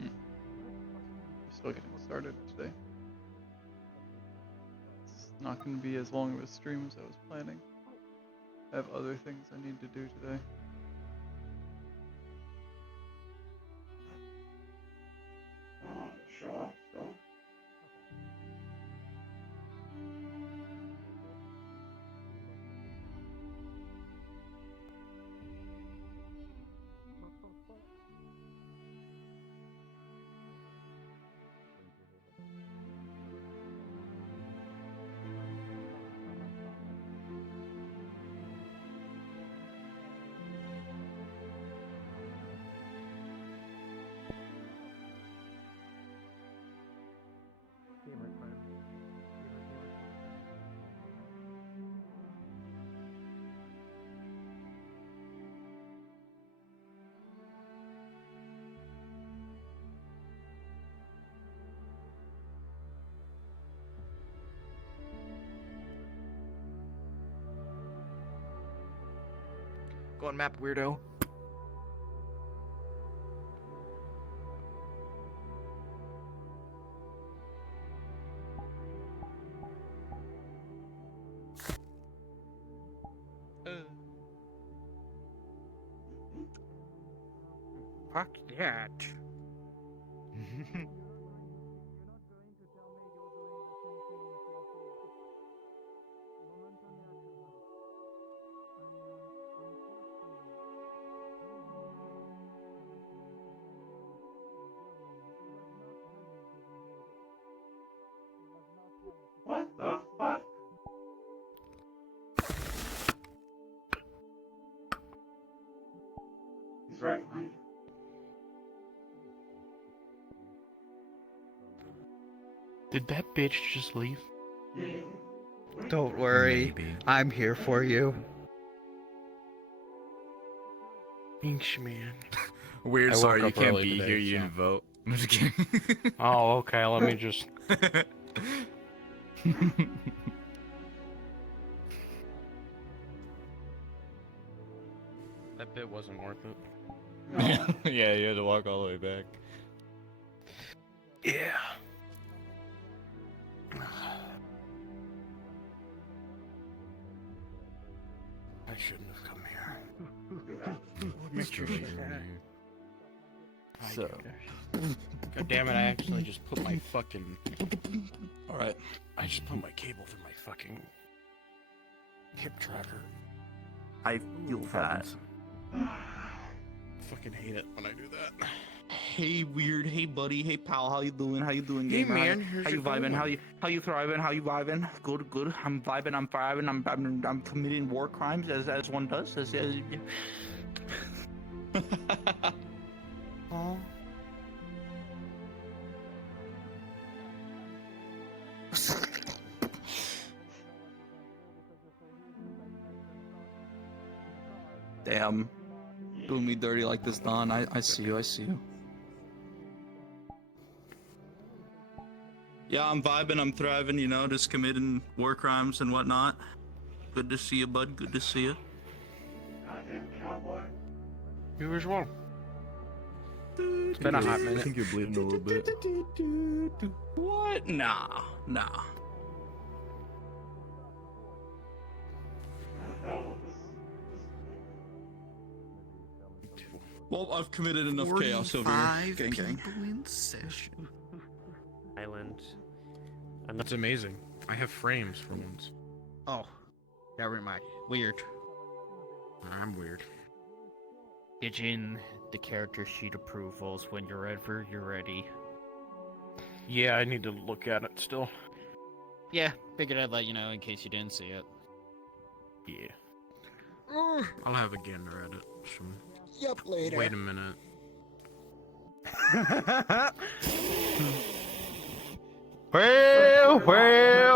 We're still getting started today. It's not going to be as long of a stream as I was planning. I have other things I need to do today. Go on map, weirdo. Fuck that. What the fuck? He's right behind you. Did that bitch just leave? Don't worry, Maybe. I'm here for you. Thanks, man. Weird, I sorry, woke you up can't early be today, here, you so- didn't vote. I'm just kidding. Oh, okay, let me just... That bit wasn't worth it. Yeah, you had to walk all the way back. Yeah. I shouldn't have come here. Mr. So. God damn it, I actually just put my fucking... Alright, I just put my cable through my fucking... hip tracker. I feel that. Fucking hate it when I do that. Hey, weird. Hey, buddy. Hey, pal. How you doing? How you doing, Hey, gamer? man, How how's you it vibing? going? How you thriving? How you vibing? Good, good. I'm vibing. I'm thriving. I'm committing war crimes as one does. As oh. Damn. Doing me dirty like this, Don. I see you. I see you. Yeah, I'm vibing. I'm thriving. You know, just committing war crimes and whatnot. Good to see you, bud. Good to see you. Goddamn cowboy. You as well. It's been a hot I minute. think you're bleeding a little bit. What? Nah. Well, I've committed enough chaos over here. Gang, gang. in session. Island. And That's amazing. I have frames for once. Oh, never mind. Weird. I'm weird. Get in the character sheet approvals whenever you're ready. Yeah, I need to look at it still. Yeah, figured I'd let you know in case you didn't see it. Yeah. I'll have a gander at it soon. Yep, later. Wait a minute.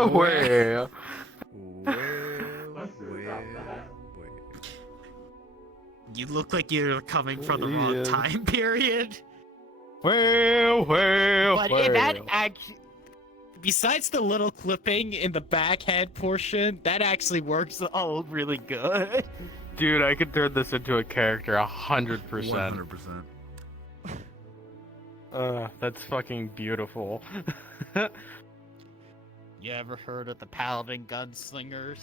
Well. You look like you're coming from the wrong Yeah. time period. Well. But in that besides the little clipping in the back head portion, that actually works really good. Dude, I could turn this into a character 100%. 100%. That's fucking beautiful. You ever heard of the Paladin Gunslingers?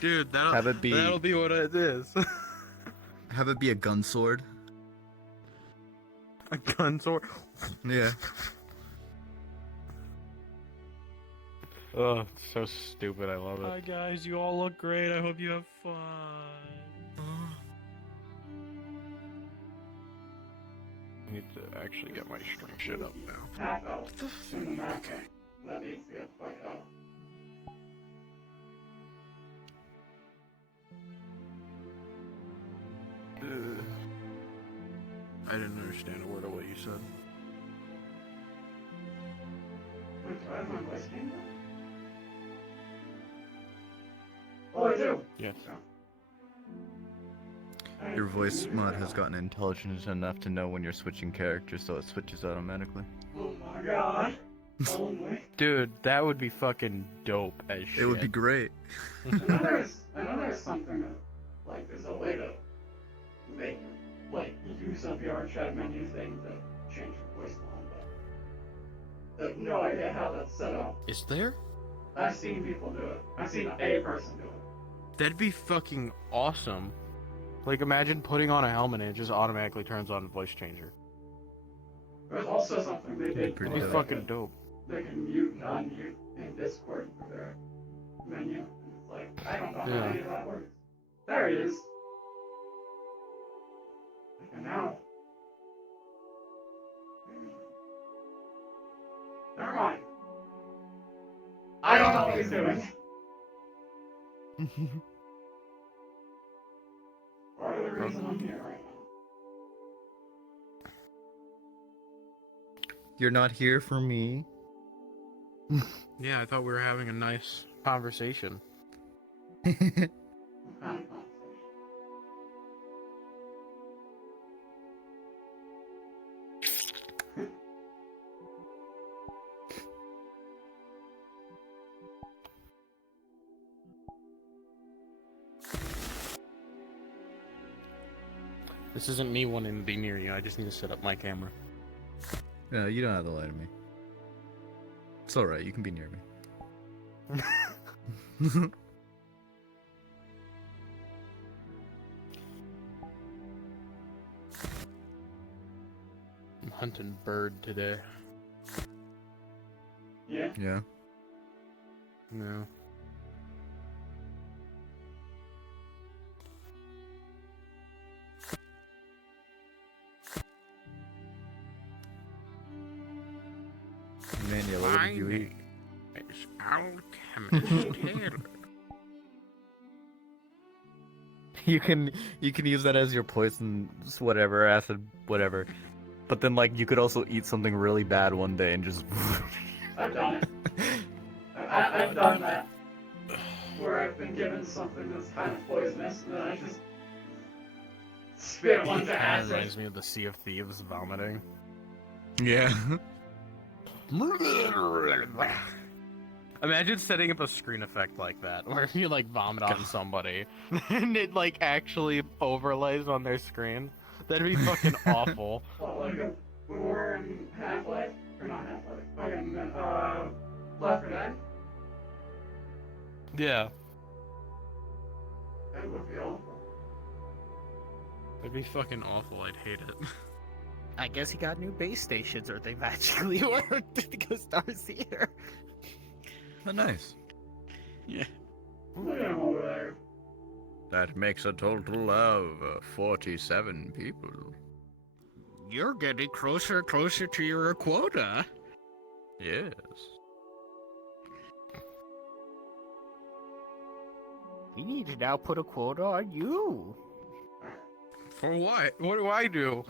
Dude, Have it be- that'll be what it is. Have it be a gun sword. A gun sword. Yeah. Oh, it's so stupid. I love it. Hi guys, you all look great. I hope you have fun. I need to actually get my string shit up now. Half elf in the map. That needs to get fucked up. I didn't understand a word of what you said. Wait, do I have my voice came back? Oh, I do! Yes. Your voice mod has gotten intelligent enough to know when you're switching characters, so it switches automatically. Oh my god. Only. Dude, that would be fucking dope as shit. It would be great. I know there's something that, like, there's a way to make, like, use of your chat menu thing to change your voice line, but I have no idea how that's set up. Is there? I've seen people do it. I've seen a person do it. That'd be fucking awesome. Like, imagine putting on a helmet and it just automatically turns on a voice changer. There's also something they did. Pretty That'd be where fucking dope. They can mute and unmute in Discord for their menu. And it's like, I don't know how Yeah. any of that works. There he is. And now. Never mind. I don't know what he's doing. Part of the reason I'm here right now. You're not here for me. Yeah, I thought we were having a nice conversation. Kind of conversation. This isn't me wanting to be near you. I just need to set up my camera. No, you don't have to lie to me. It's alright, you can be near me. I'm hunting bird today. Yeah. Yeah. No. Manuel, what did you eat? It's Alchemist Taylor. You can use that as your poison, whatever, acid, whatever. But then, like, you could also eat something really bad one day and just. I've done it. I've done that. Where I've been given something that's kind of poisonous, and then I just spit a bunch of Kinda acid. reminds me of the Sea of Thieves vomiting. Yeah. Imagine setting up a screen effect like that, where you like vomit on somebody, and it like actually overlays on their screen. That'd be fucking awful. Well, like, when we're in Half-Life, or not Half-Life, fucking, Left 4 Dead, Yeah, that would be awful. that'd be fucking awful. I'd hate it. I guess he got new base stations, or they magically worked because Star's here. Oh, nice. Yeah. Look at him over there. That makes a total of 47 people. You're getting closer and closer to your quota. Yes. You need to now put a quota on you. For what? What do I do?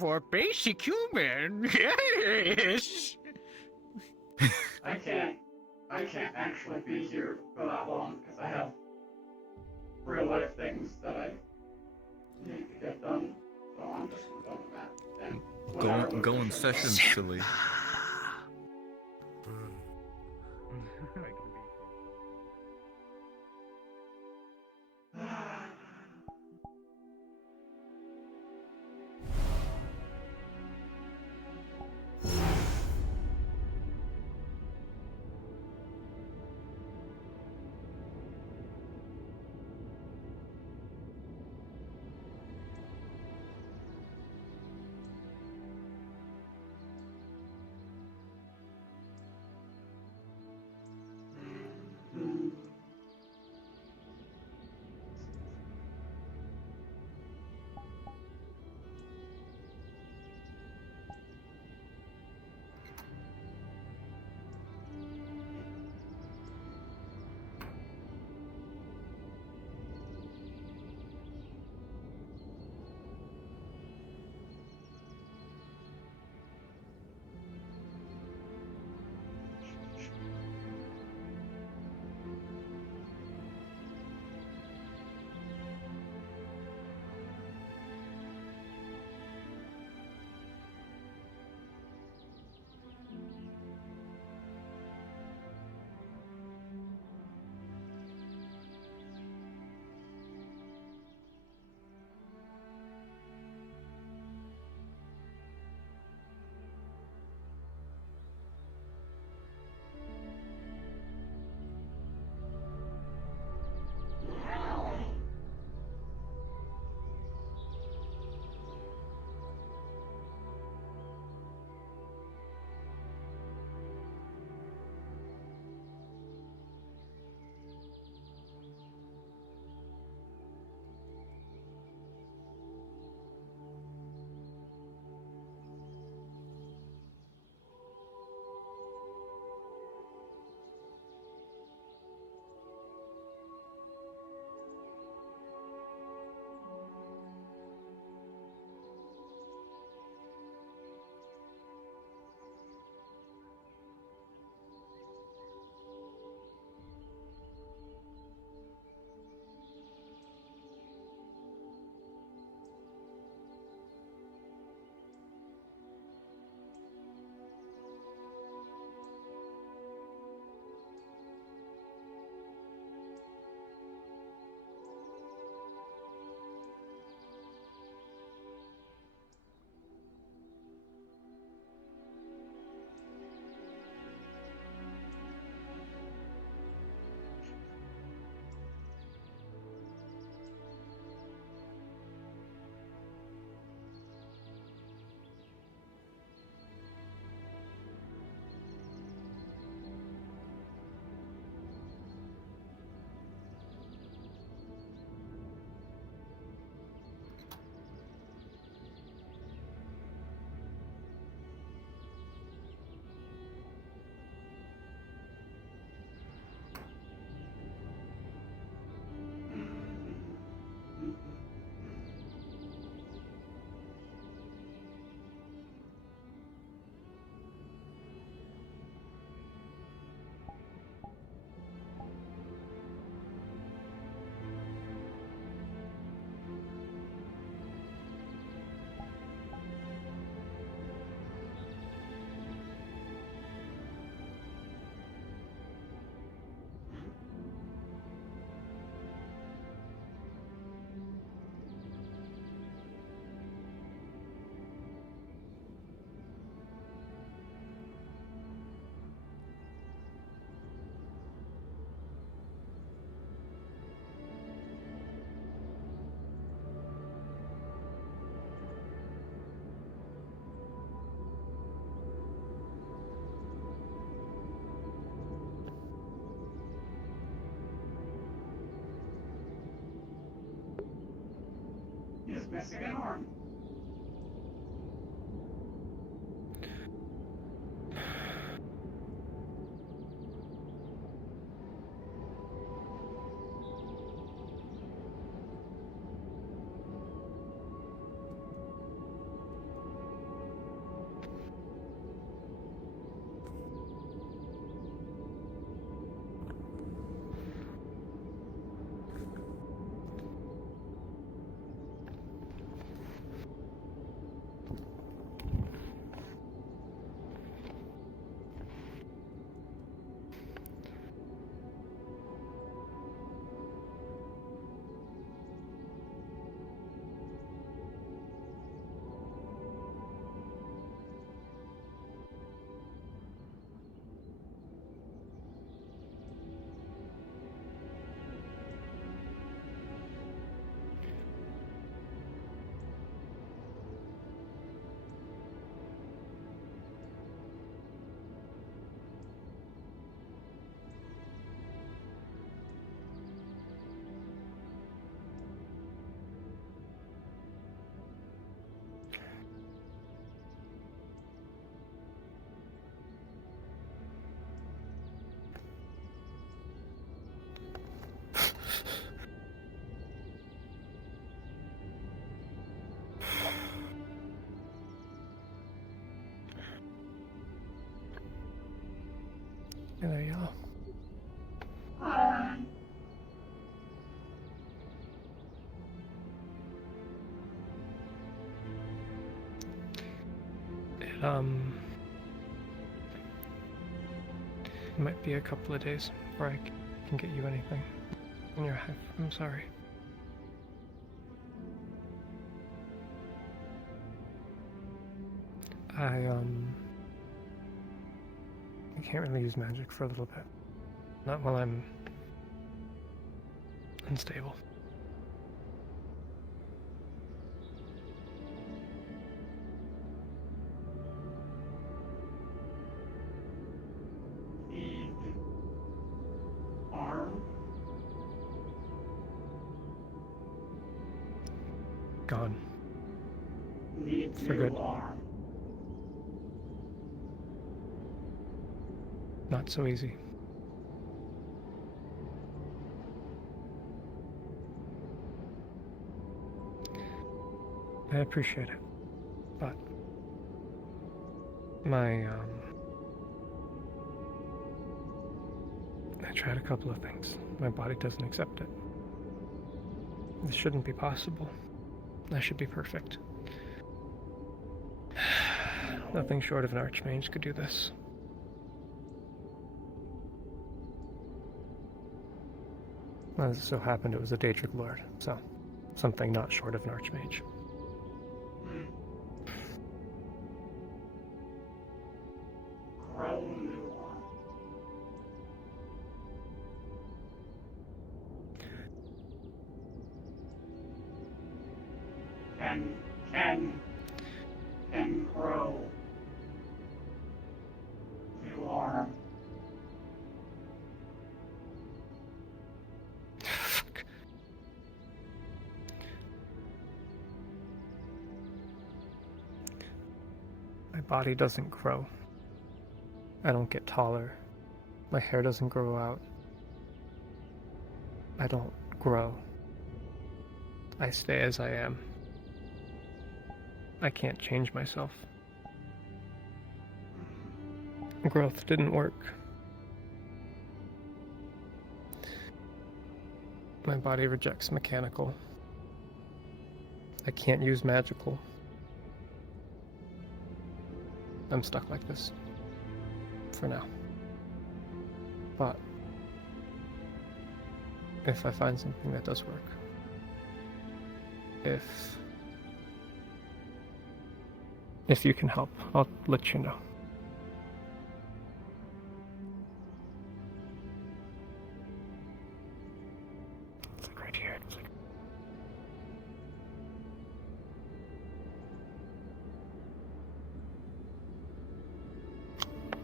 For basic human, yes. I can't actually be here for that long, because I have real life things that I need to get done, so I'm just gonna go with that. And whatever Go in location- session, silly. just missing an arm. And there you are. It might be a couple of days before I can get you anything in your hive. I'm sorry. I can't really use magic for a little bit. Not while I'm unstable. The arm. Gone. Needs For new good. arm. Not so easy. I appreciate it, but I tried a couple of things. My body doesn't accept it. This shouldn't be possible. I should be perfect. Nothing short of an archmage could do this. As it so happened, it was a Daedric Lord, so something not short of an archmage. Grow new arm. Can grow new arm. Fuck. My body doesn't grow. I don't get taller. My hair doesn't grow out. I don't grow. I stay as I am. I can't change myself. Growth didn't work. My body rejects mechanical. I can't use magical. I'm stuck like this. For now. But if I find something that does work, if you can help, I'll let you know. It's like right here. It's like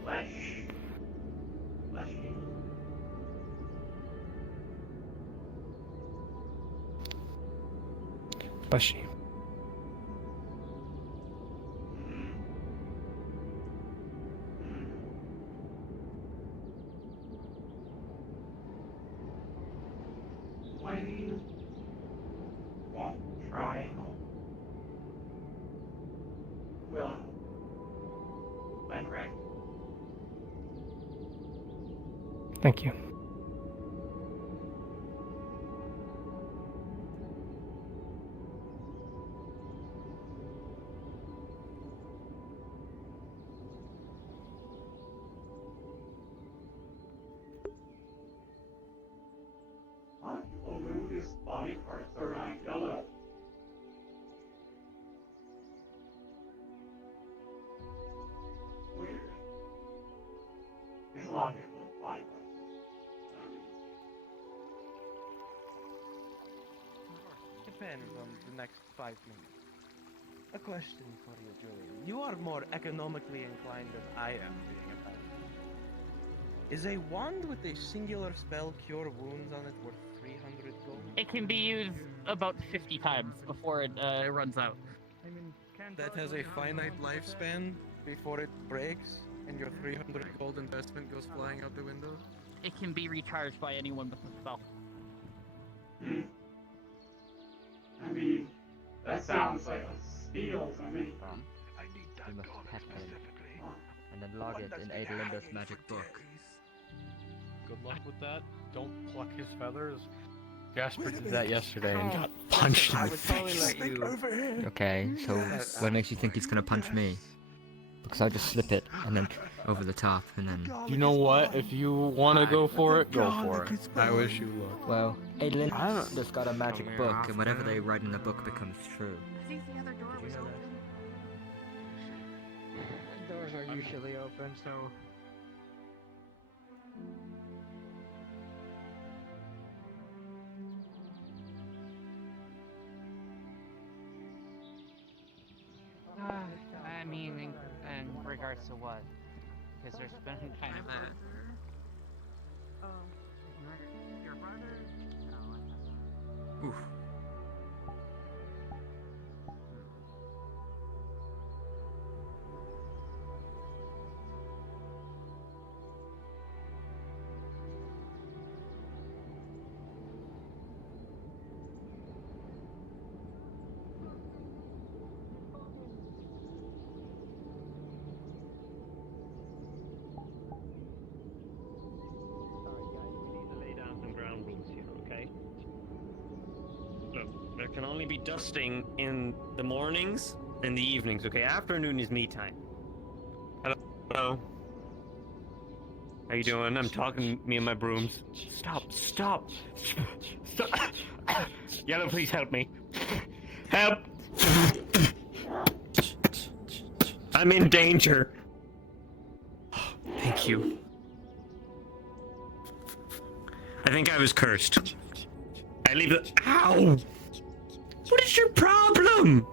Fleshy. fleshy. Thank you. A lot of people move these body parts around yellow. Weird. There's a lot of people with body parts. Depends on the next 5 minutes. A question for you, Julian. You are more economically inclined than I am, being a paladin. Is a wand with a singular spell cure wounds on it worth 300 gold? It can be used about 50 times before it runs out. That has a finite lifespan before it breaks, and your 300 gold investment goes flying out the window? It can be recharged by anyone with the spell. I mean, that sounds like a steal to me. You must pet him, and then log it in Adelinda's magic book. Good luck with that. Don't pluck his feathers. Jasper did that yesterday and got punched in the face. Okay, so what makes you think he's gonna punch me? Because I'll just slip it, and then over the top, and then... You know what? If you want to go for it, go for it. I wish you luck. Well, Adelinda's just got a magic book, and whatever they write in the book becomes true. I think the other door was open. Doors are usually open, so... I mean, in regards to what? Because there's been kind of a... Your brother? No, Oof. There can only be dusting in the mornings and the evenings, okay? Afternoon is me time. Hello? How you doing? I'm talking to me and my brooms. Stop! Stop! Yellow, please help me. Help! I'm in danger. Thank you. I think I was cursed. I leave the... Ow! What is your problem?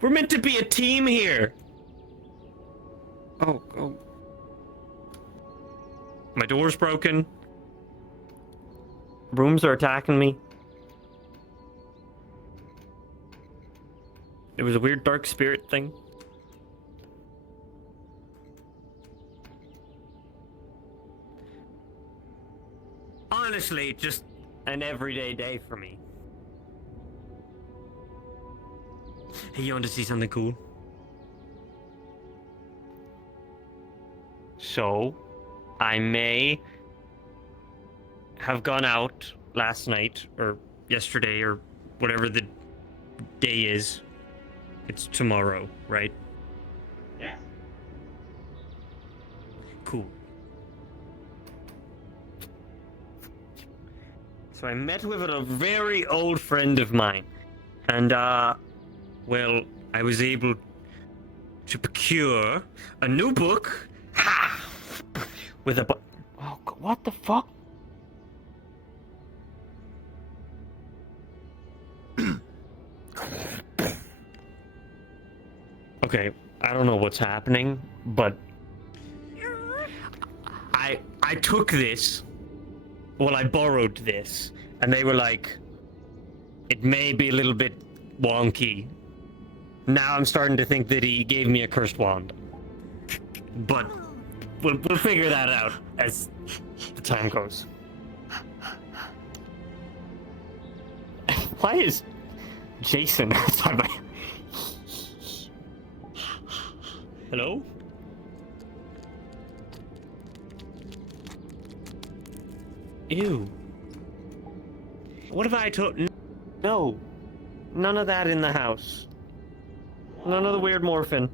We're meant to be a team here. Oh. My door's broken. Rooms are attacking me. There was a weird dark spirit thing. Honestly, just an everyday day for me. Hey, you want to see something cool? So, I may have gone out last night, or yesterday, or whatever the day is. It's tomorrow, right? Yeah. Cool. So I met with a very old friend of mine, and well, I was able to procure a new book. Ha! With a oh, what the fuck? Okay, I don't know what's happening, but I took this. Well, I borrowed this, and they were like, it may be a little bit wonky. Now I'm starting to think that he gave me a cursed wand. But we'll figure that out as the time goes. Why is Jason outside my... Hello? Ew. What have I told? No. None of that in the house. None of the weird morphine.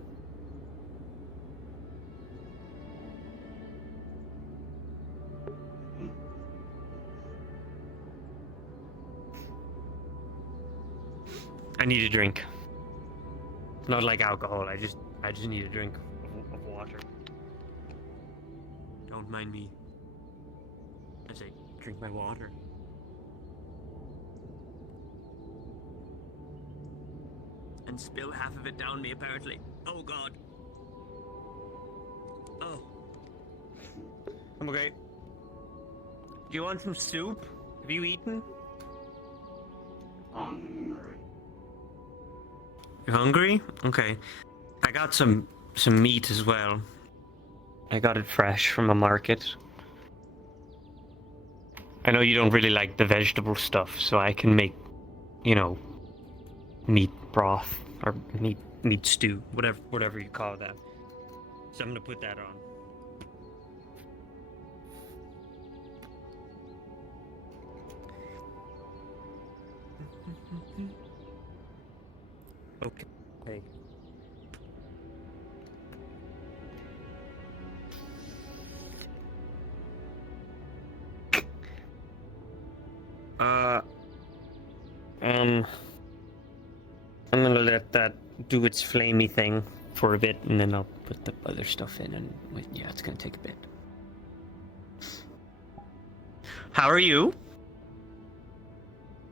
I need a drink. Not like alcohol. I just need a drink of water. Don't mind me as I drink my water. And spill half of it down me, apparently. Oh god. Oh. I'm okay. Do you want some soup? Have you eaten? Hungry. You're hungry? Okay. I got some meat as well. I got it fresh from a market. I know you don't really like the vegetable stuff, so I can make, you know, meat broth or meat stew, whatever you call that. So I'm gonna put that on. Okay. I'm gonna let that do its flamey thing for a bit, and then I'll put the other stuff in, and yeah, it's gonna take a bit. How are you?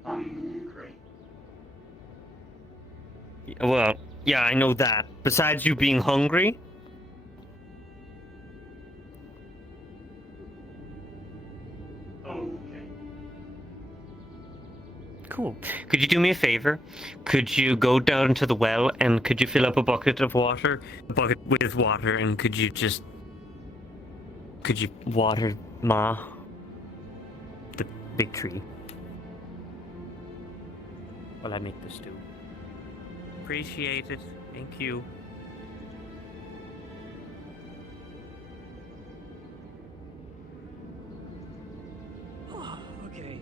Hungry. Well, yeah, I know that. Besides you being hungry, Okay. cool. Could you do me a favor? Could you go down to the well and could you fill up a bucket with water, and could you water Ma, the big tree, while I make the stew? Appreciate it. Thank you. Okay.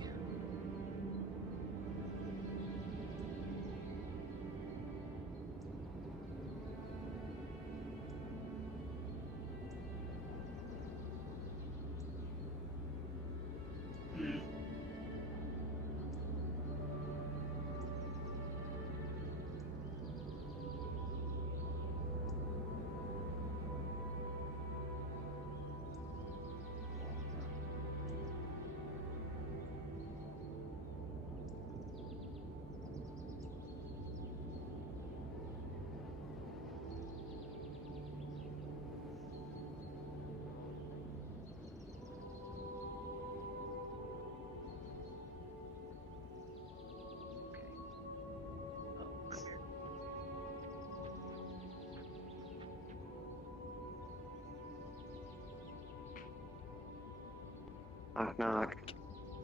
Knock, knock.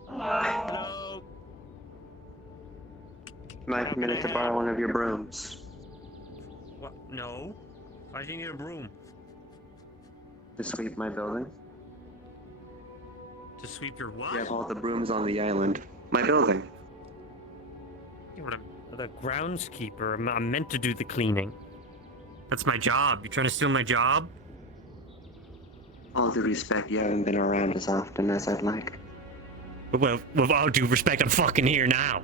Hello. Am I permitted to borrow one of your brooms? What? No. Why do you need a broom? To sweep my building? To sweep your what? You have all the brooms on the island. My building. You're the groundskeeper. I'm meant to do the cleaning. That's my job. You trying to steal my job? All due respect, you haven't been around as often as I'd like. Well, with all due respect, I'm fucking here now.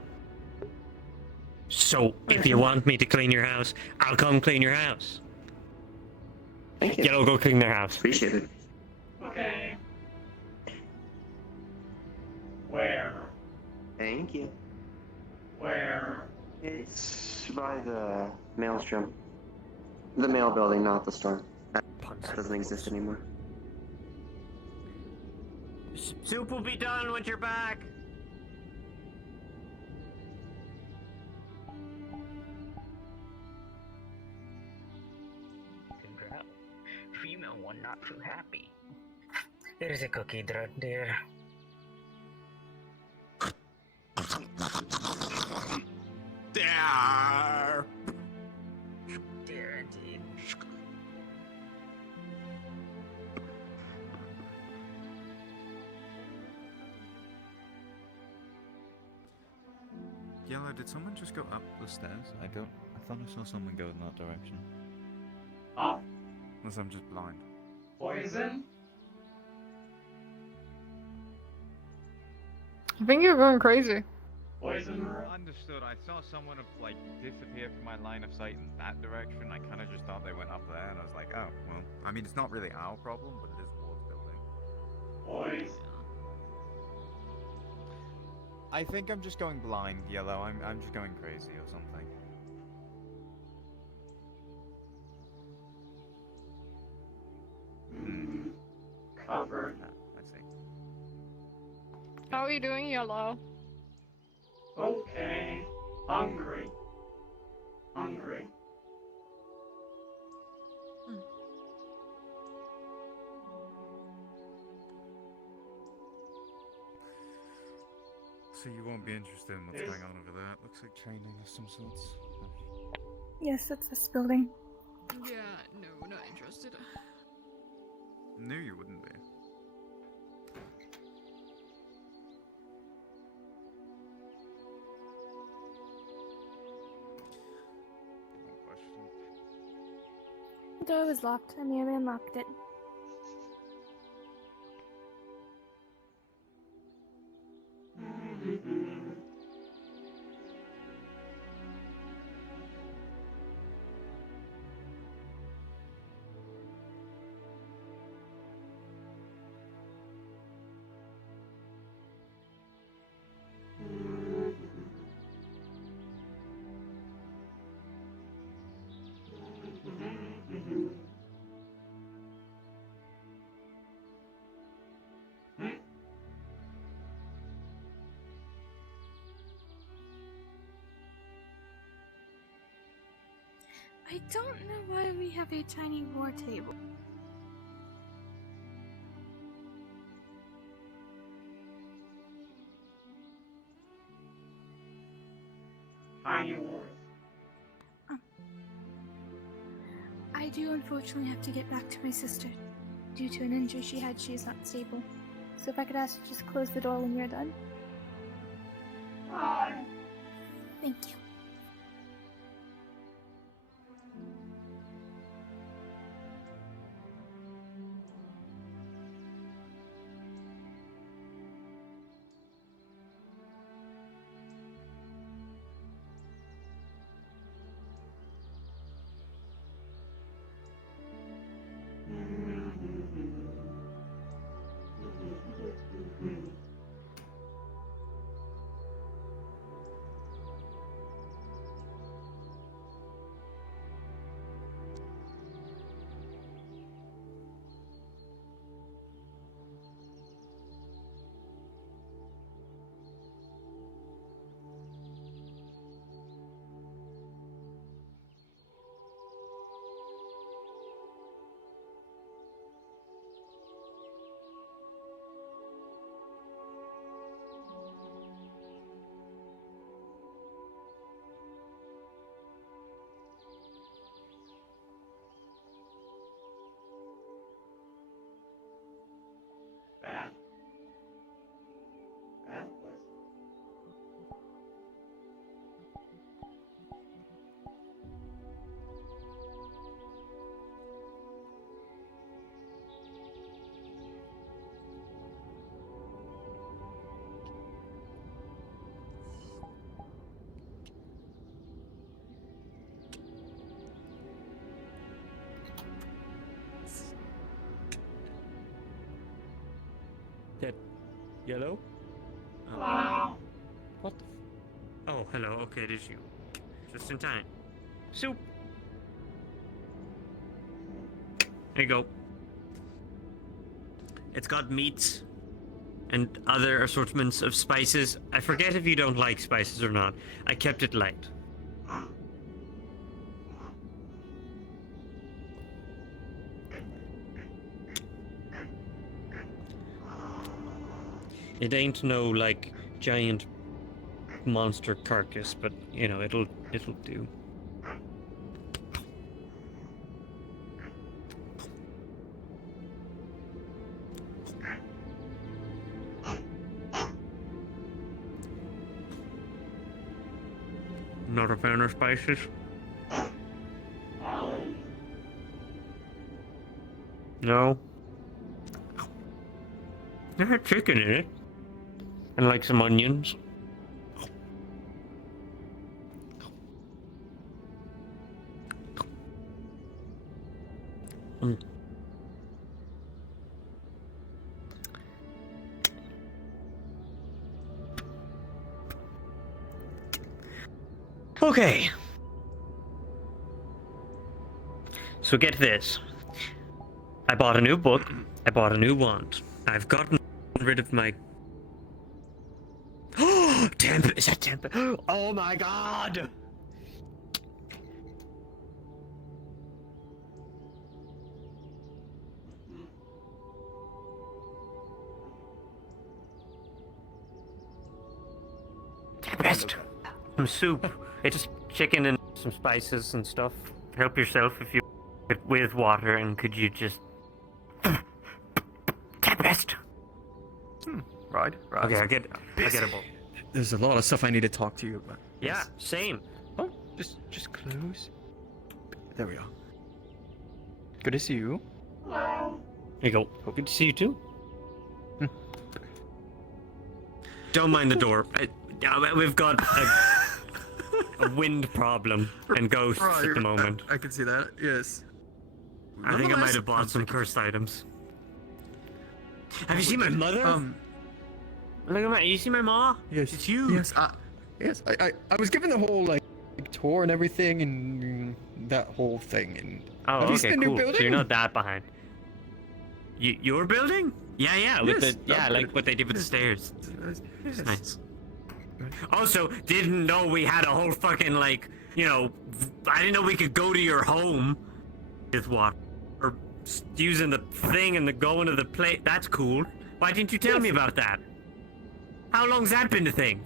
So, if you want me to clean your house, I'll come clean your house. Thank you. Yellow, go clean their house. Appreciate it. Okay. Where? Thank you. Where? It's by the maelstrom. The mail building, not the store. That doesn't exist anymore. Soup will be done when you're back. Congrats. Female one not too happy. There's a cookie, dear. There. Dear indeed. Yellow, did someone just go up the stairs? I thought I saw someone go in that direction. Up. Unless I'm just blind. Poison? I think you're going crazy. Poison. Understood. I saw someone like disappear from my line of sight in that direction. I kind of just thought they went up there, and I was like, oh, well. I mean, it's not really our problem, but it is the ward's building. Poison. I think I'm just going blind, Yellow. I'm just going crazy or something. Covered. I see. How are you doing, Yellow? Okay. Hungry. Hungry. So you won't be interested in what's going on over there. It looks like training of some sorts. Yes, it's this building. Yeah, no, not interested. Knew you wouldn't be. No question. The door was locked. I merely unlocked it. I don't know why we have a tiny war table. Tiny wars. I do unfortunately have to get back to my sister. Due to an injury she had, she is not stable. So if I could ask you to just close the door when you're done. Thank you. Bad. Bad place. That Yellow? Wow. What the Oh, hello. Okay, it is you. Just in time. Soup! There you go. It's got meats and other assortments of spices. I forget if you don't like spices or not. I kept it light. It ain't no like giant monster carcass, but you know, it'll do. Not a fan of spices. No. It had chicken in it. And like some onions. Mm. Okay. So get this. I bought a new book. I bought a new wand. I've gotten rid of my... Oh, temp! Is that temp? Oh my god! Tempest! Some soup. It's chicken and some spices and stuff. Help yourself if you... with water, and could you just... Tempest! Right. Okay, I get a bowl. There's a lot of stuff I need to talk to you about. Yeah, same. Oh, just clues. There we are. Good to see you. There you go. Good to see you too. Don't mind the door. We've got a wind problem and ghosts at the moment. I can see that. Yes. I think I might have bought some cursed items. Have you seen my mother? Look at my. You see my ma? Yes. It's huge. Yes. I was given the whole like tour and everything and that whole thing. And Oh, have you seen okay, the new cool. So building? you're not that behind. Your building? Yeah. With Yes, the like what they did with the stairs. Yes. It's nice. Also, didn't know we had a whole fucking like, I didn't know we could go to your home with water or using the thing and the going to the plate. That's cool. Why didn't you tell me about that? How long's that been a thing?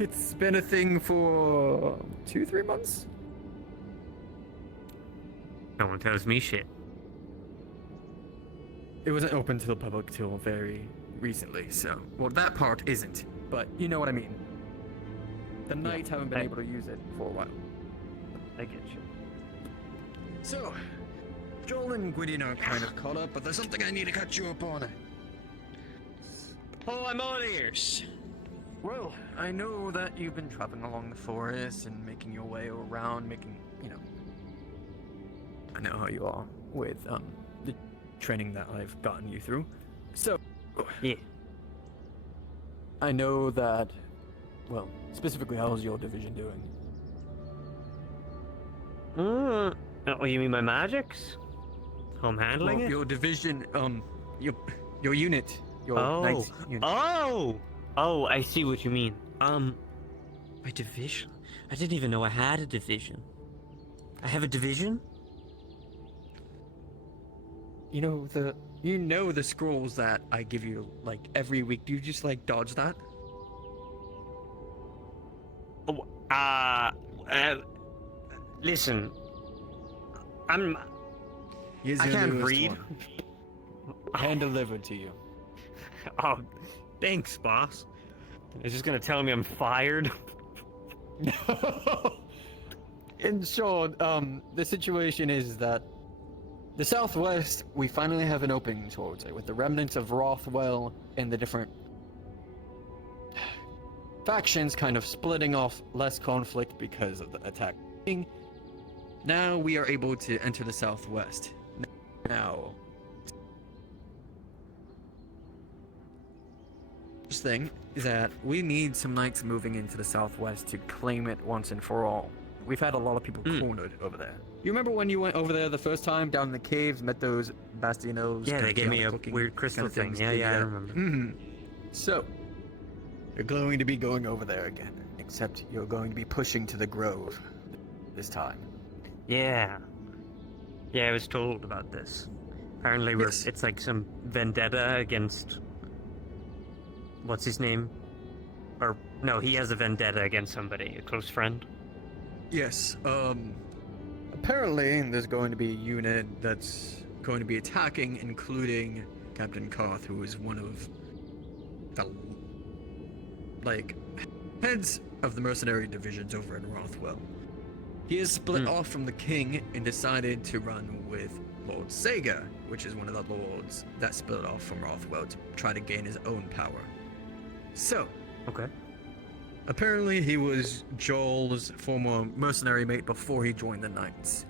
It's been a thing for 2-3 months. No one tells me shit. It wasn't open to the public till very recently, so that part isn't. But you know what I mean. The Knights haven't been able to use it for a while. I get you. So, Joel and Gwydion are kind of caught up, but there's something I need to catch you up on. Oh, I'm all ears. Well, I know that you've been traveling along the forest and making your way around, I know how you are with the training that I've gotten you through. So, yeah. I know that, specifically, how's your division doing? Oh, you mean my magics? How I'm handling it? Your division, your unit, your Knights unit. Oh, I see what you mean. My division? I didn't even know I had a division. I have a division? You know the scrolls that I give you, every week. Do you just, dodge that? Listen. I can't read. Hand delivered to you. Oh, thanks, boss. Is just gonna tell me I'm fired? In short, the situation is that the Southwest, we finally have an opening towards it, with the remnants of Rothwell and the different factions kind of splitting off, less conflict because of the attack. Now we are able to enter the Southwest. Now, first thing is that we need some knights moving into the Southwest to claim it once and for all. We've had a lot of people cornered over there. You remember when you went over there the first time, down in the caves, met those Bastionos? Yeah, they gave me a weird crystal thing. Yeah, I remember. So, you're going to be going over there again, except you're going to be pushing to the Grove this time. Yeah, I was told about this. Apparently, it's like some vendetta against... What's his name? Or, no, he has a vendetta against somebody, a close friend. Yes, apparently there's going to be a unit that's going to be attacking, including Captain Koth, who is one of the, heads of the mercenary divisions over in Rothwell. He has split off from the king and decided to run with Lord Sega, which is one of the lords that split off from Rothwell to try to gain his own power. So, apparently he was Joel's former mercenary mate before he joined the Knights.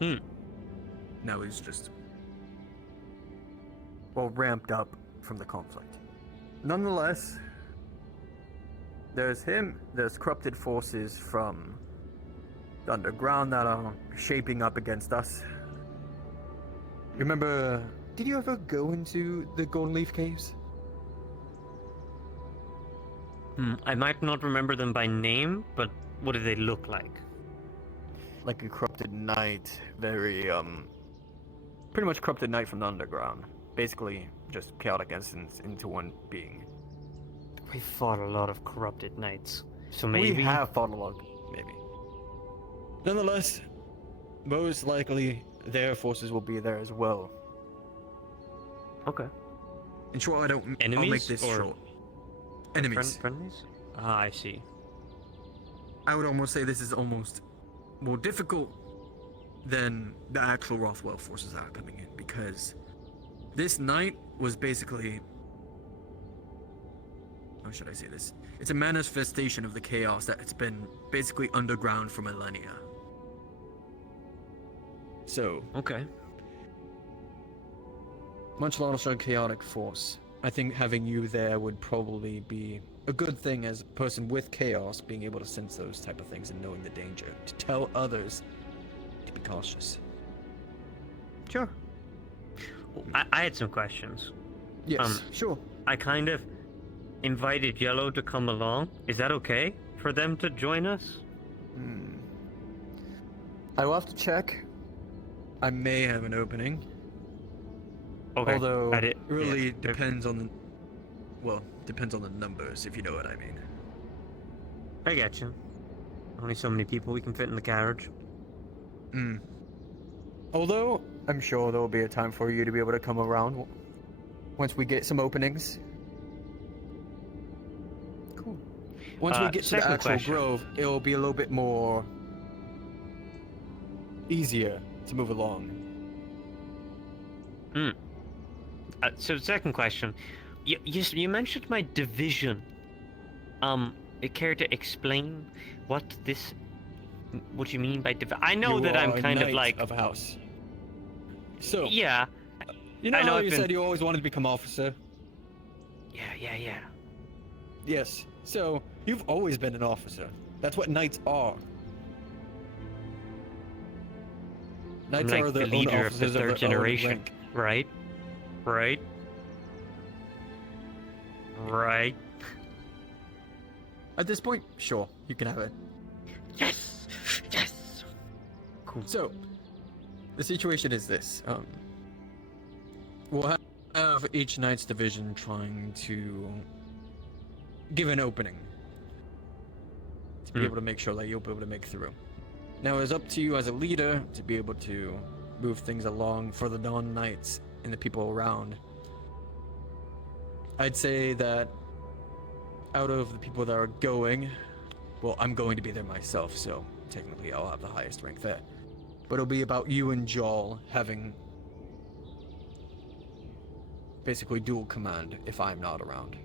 Now he's just, well, ramped up from the conflict. Nonetheless, there's corrupted forces from the underground that are shaping up against us. Remember, did you ever go into the Golden Leaf Caves? I might not remember them by name, but what do they look like? Like a corrupted knight, very, pretty much corrupted knight from the underground. Basically, just chaotic essence into one being. We fought a lot of corrupted knights, so maybe... We have fought a lot, maybe. Nonetheless, most likely their forces will be there as well. Okay. In short, I'll make Enemies this or short. Enemies. Friendlies? Ah, I see. I would almost say this is almost more difficult than the actual Rothwell forces that are coming in, because this knight was basically... How should I say this? It's a manifestation of the chaos that's been basically underground for millennia. So... Okay. Much larger chaotic force. I think having you there would probably be a good thing as a person with chaos, being able to sense those type of things and knowing the danger, to tell others to be cautious. Sure. I had some questions. Yes, sure. I kind of invited Yellow to come along. Is that okay for them to join us? I will have to check. I may have an opening. Okay. Although, it really depends on the... Well, depends on the numbers, if you know what I mean. I get you. Only so many people we can fit in the carriage. Although, I'm sure there will be a time for you to be able to come around once we get some openings. Cool. Once we get to the actual grove, it will be a little bit more... easier to move along. So second question, you mentioned my division. Care to explain what you mean by division? I know that I'm kind of like of a house. So yeah, you know how you said you always wanted to become officer? Yeah. Yes. So you've always been an officer. That's what knights are. Knights I'm like are the leader of the third generation, rank. Right. At this point, sure, you can have it. Yes. Cool. So, the situation is this. We'll have each knight's division trying to give an opening to be able to make sure that you'll be able to make through. Now, it's up to you as a leader to be able to move things along for the non-knights and the people around. I'd say that out of the people that are going, well, I'm going to be there myself, so technically I'll have the highest rank there. But it'll be about you and Joel having basically dual command if I'm not around.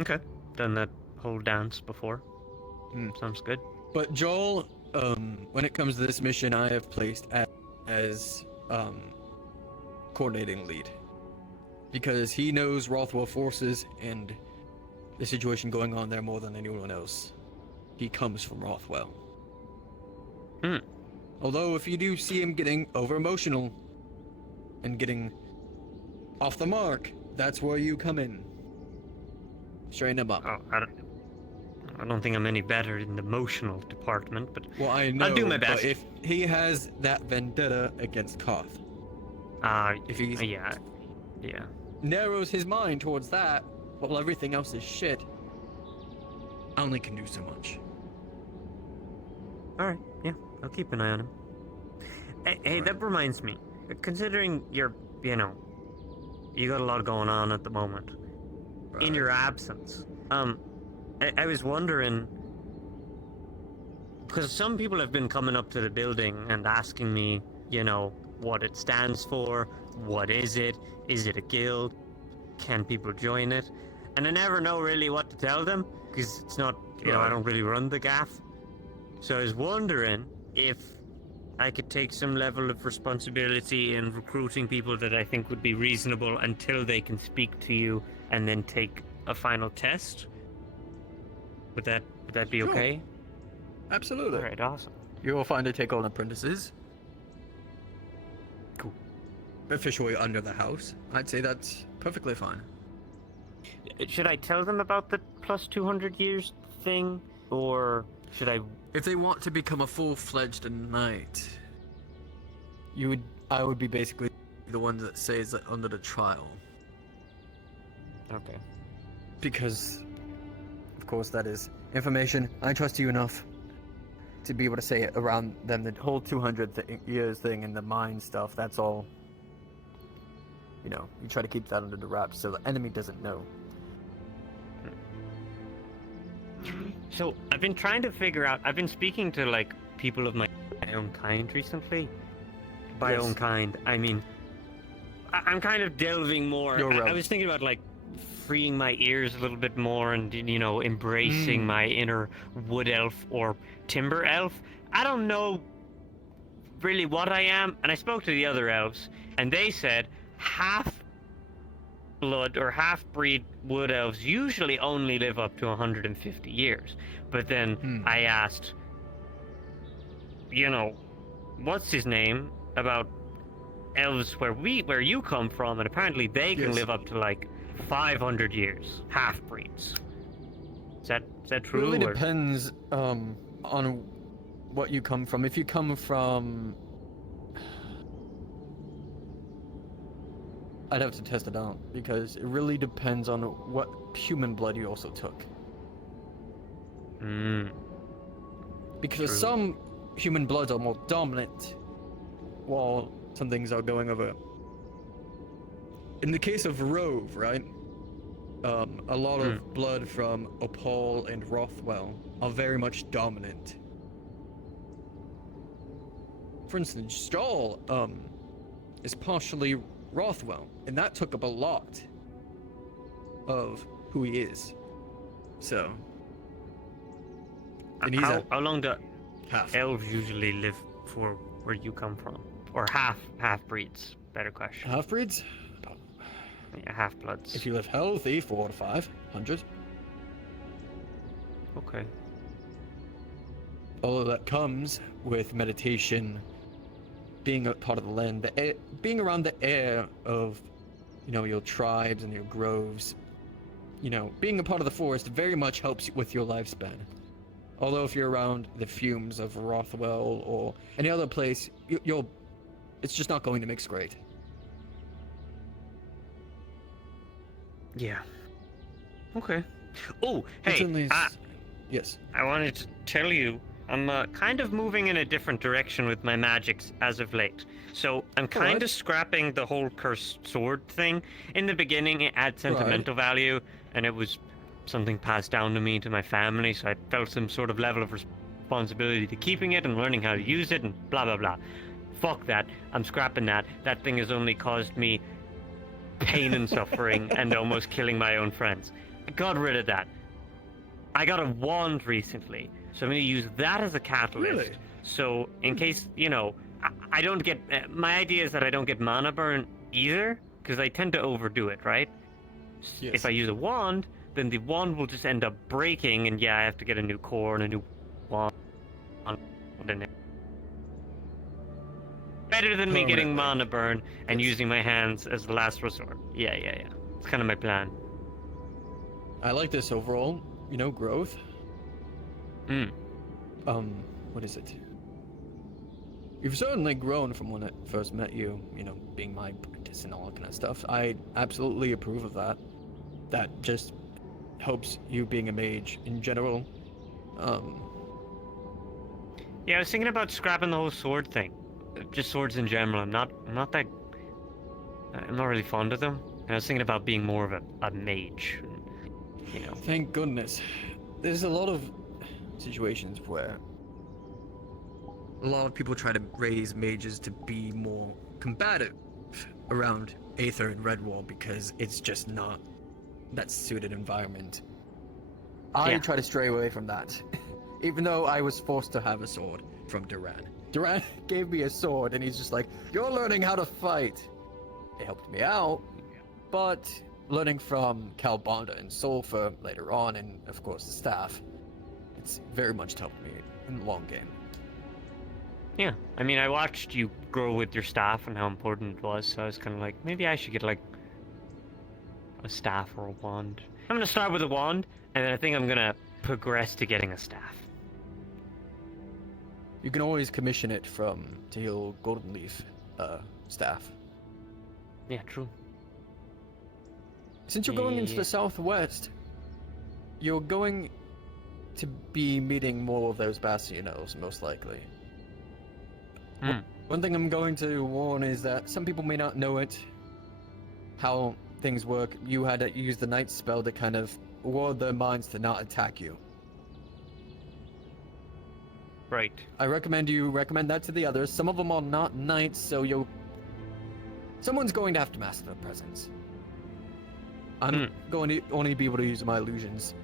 Okay. Done that whole dance before. Sounds good. But Joel, when it comes to this mission, I have placed as coordinating lead. Because he knows Rothwell forces and the situation going on there more than anyone else. He comes from Rothwell. Although if you do see him getting over-emotional and getting off the mark, that's where you come in. Straighten him up. Oh, I don't think I'm any better in the emotional department, but well, I know, I'll do my best. But if he has that vendetta against Koth, if he narrows his mind towards that, while everything else is shit, I only can do so much. Alright, yeah, I'll keep an eye on him. Hey, that reminds me. Considering you got a lot going on at the moment. In your absence, I was wondering, because some people have been coming up to the building and asking me, you know, what it stands for, what is it a guild, can people join it, and I never know really what to tell them, because it's not, you know, I don't really run the gaff. So I was wondering if I could take some level of responsibility in recruiting people that I think would be reasonable until they can speak to you and then take a final test. Would that be Sure. okay? Absolutely. All right, awesome. You will find to take on apprentices. Cool. Officially under the house. I'd say that's perfectly fine. Should I tell them about the plus 200 years thing, or should I? If they want to become a full-fledged knight, I would be basically the one that says that under the trial. Okay. Because, of course, that is information. I trust you enough to be able to say it around them. The whole 200 years thing and the mine stuff, that's all, you know, you try to keep that under the wraps so the enemy doesn't know. So I've been trying to figure out. I've been speaking to like people of my own kind recently. By Yes. own kind, I mean I'm kind of delving more. I was thinking about like freeing my ears a little bit more, and you know, embracing my inner wood elf or timber elf. I don't know really what I am, and I spoke to the other elves, and they said half blood or half-breed wood elves usually only live up to 150 years. But then I asked, you know, what's his name about elves where you come from, and apparently they can live up to like 500 years, half-breeds. Is that true? It really or- depends on what you come from. If you come from, I'd have to test it out, because it really depends on what human blood you also took. Because True. some human bloods are more dominant, while some things are going over. In the case of Rove, right? A lot of blood from Opal and Rothwell are very much dominant. For instance, Strahl is partially Rothwell, and that took up a lot of who he is. So, and he's how long do half. elves usually live for where you come from? Or half-breeds? Better question. Half-breeds? Yeah, half-bloods. If you live healthy, 400 to 500. Okay. All of that comes with meditation, being a part of the land, being around the air of, you know, your tribes and your groves. You know, being a part of the forest very much helps with your lifespan. Although if you're around the fumes of Rothwell or any other place, it's just not going to mix great. Yeah. Okay. Oh, hey. Yes. I wanted to tell you, I'm kind of moving in a different direction with my magics as of late. So I'm kind of scrapping the whole cursed sword thing. In the beginning, it had sentimental value, and it was something passed down to me, to my family, so I felt some sort of level of responsibility to keeping it and learning how to use it and blah, blah, blah. Fuck that. I'm scrapping that. That thing has only caused me pain and suffering and almost killing my own friends. I got rid of that. I got a wand recently, so I'm going to use that as a catalyst. Really? So in case, you know, I don't get... my idea is that I don't get mana burn either, because I tend to overdo it, right? Yes. If I use a wand, then the wand will just end up breaking, and yeah, I have to get a new core and a new wand. Better than me getting mana burn and using my hands as the last resort. Yeah. It's kind of my plan. I like this overall, you know, growth. What is it? You've certainly grown from when I first met you, you know, being my apprentice and all that kind of stuff. I absolutely approve of that. That just helps you being a mage in general. Yeah, I was thinking about scrapping the whole sword thing. Just swords in general. I'm not really fond of them. And I was thinking about being more of a mage. you know. Thank goodness. There's a lot of situations where a lot of people try to raise mages to be more combative around Aether and Redwall because it's just not that suited environment. I try to stray away from that, even though I was forced to have a sword from Duran. Duran gave me a sword and he's just like, you're learning how to fight. It helped me out, but learning from Calbonda and Sulfur later on, and of course the staff, it's very much helped me in the long game. Yeah, I mean, I watched you grow with your staff and how important it was, so I was kind of like, maybe I should get like a staff or a wand. I'm gonna start with a wand, and then I think I'm gonna progress to getting a staff. You can always commission it from Teal Golden Leaf staff. Yeah, true. Since you're going into the southwest, you're going to be meeting more of those Bastion elves, most likely. One thing I'm going to warn is that some people may not know it, how things work. You had to use the night spell to kind of ward their minds to not attack you. Right. I recommend you recommend that to the others. Some of them are not knights, so someone's going to have to master their presence. I'm going to only be able to use my illusions